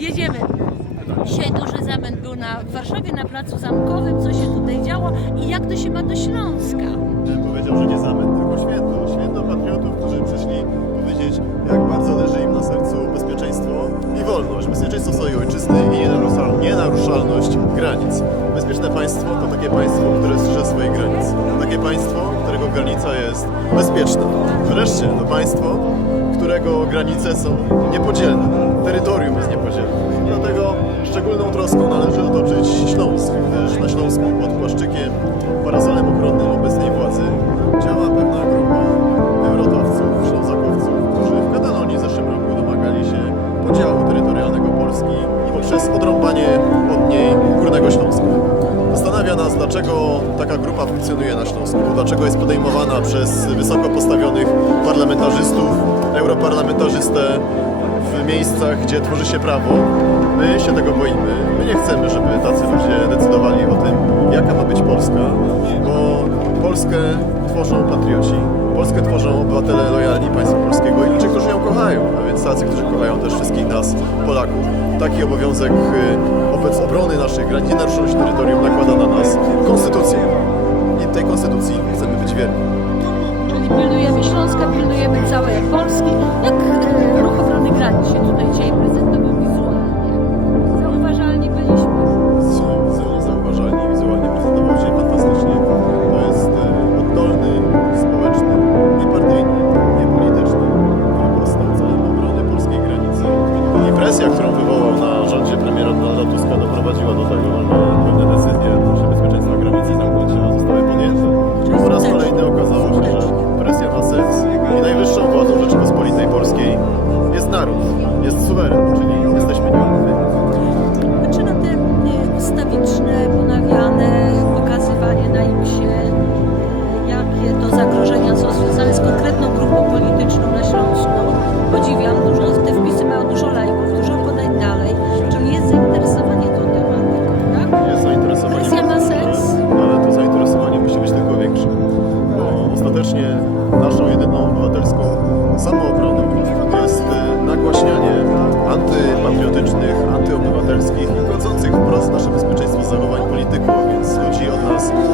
Jedziemy. Dzisiaj duży zamęt był na, Warszawie na Placu Zamkowym, co się tutaj działo i jak to się ma do Śląska. Powiedział, że nie zamęt, tylko święto. Święto patriotów, którzy przyszli powiedzieć, jak bardzo leży im na sercu bezpieczeństwo i wolność. Bezpieczeństwo swojej ojczyzny i nienaruszal- nienaruszalność granic. Bezpieczne państwo to takie państwo, które strzeże swoich granic. Takie państwo, którego granica jest bezpieczna. Wreszcie to państwo, którego granice są niepodzielne. Terytorium jest niepodzielne. Dlatego szczególną troską należy otoczyć Śląsk, gdyż na Śląsku pod płaszczykiem, dlaczego taka grupa funkcjonuje na Śląsku, dlaczego jest podejmowana przez wysoko postawionych parlamentarzystów, europarlamentarzystę w miejscach, gdzie tworzy się prawo. My się tego boimy. My nie chcemy, żeby tacy ludzie decydowali o tym, jaka ma być Polska, bo Polskę tworzą patrioci, Polskę tworzą obywatele lojalni kochają, a więc tacy, którzy kochają też wszystkich nas, Polaków. Taki obowiązek y, wobec obrony naszych granic, nienaruszoności terytorium nakłada na nas Konstytucja. I tej Konstytucji chcemy być wierni. Czyli pilnujemy Śląska, pilnujemy całej Polski. Jak e, ruch obrony granic się tutaj dzisiaj prezentował jest suweren,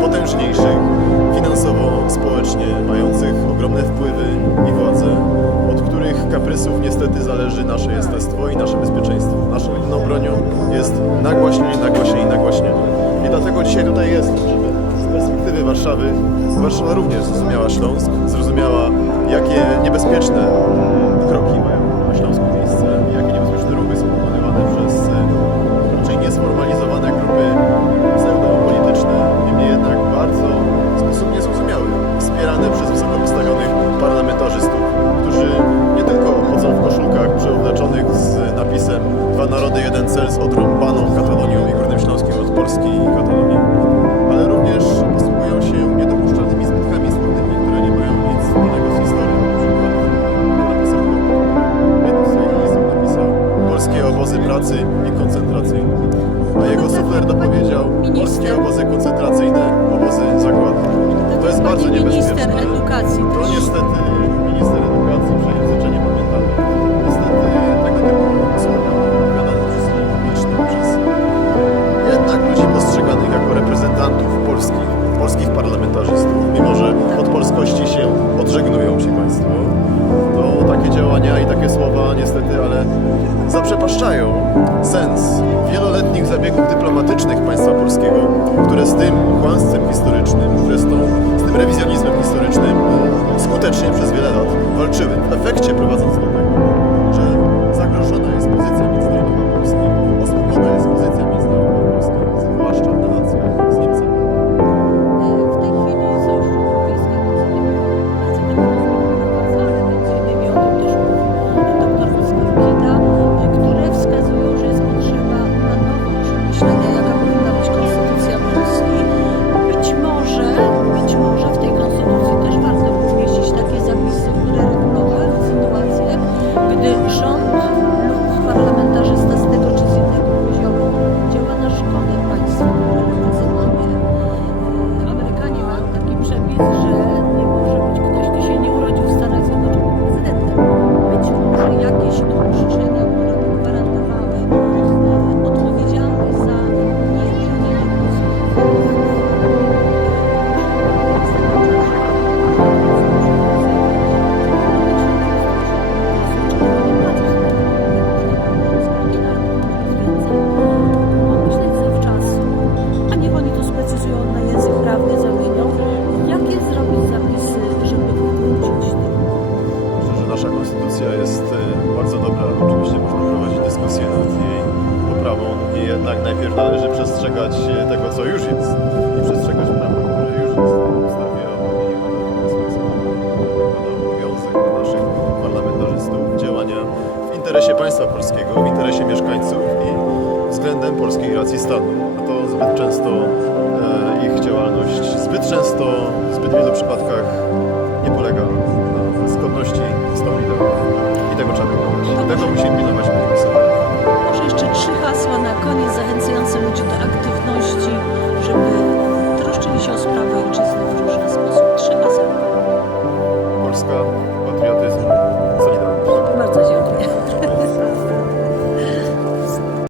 potężniejszych, finansowo, społecznie, mających ogromne wpływy i władzę, od których kaprysów niestety zależy nasze jestestwo i nasze bezpieczeństwo. Naszą jedyną bronią jest nagłaśnienie, nagłaśnienie, nagłaśnienie. I dlatego dzisiaj tutaj jestem, żeby z perspektywy Warszawy, Warszawa również zrozumiała Śląsk, zrozumiała jakie niebezpieczne polskie obozy koncentracyjne, obozy zagłady. To jest bardzo niebezpieczne. minister edukacji To też. niestety minister edukacji przejęzyczenie pamiętamy. Niestety tego typu słowa wypowiadane przez ludzi publicznych, przez jednak ludzi postrzeganych jako reprezentantów polskich, polskich parlamentarzystów, mimo że od polskości się odżegnują ci Państwo, to takie działania i takie słowa niestety, ale zaprzepaszczają sens wieloletnich zabiegów dyplomatycznych państwa polskiego, które z tym kłamstwem historycznym, które z, tą, należy przestrzegać e, tego, co już jest i przestrzegać prawa, które już jest w ustawie obowiązek na naszych parlamentarzystów działania w interesie państwa polskiego, w interesie mieszkańców i względem polskiej racji stanu. A to zbyt często e, ich działalność, zbyt często, w zbyt wielu przypadkach nie polega na zgodności z tą ideą. I tego trzeba pilnować. Tego musimy pilnować, Wysoka trzy hasła na koniec zachęcające ludzi do aktywności, żeby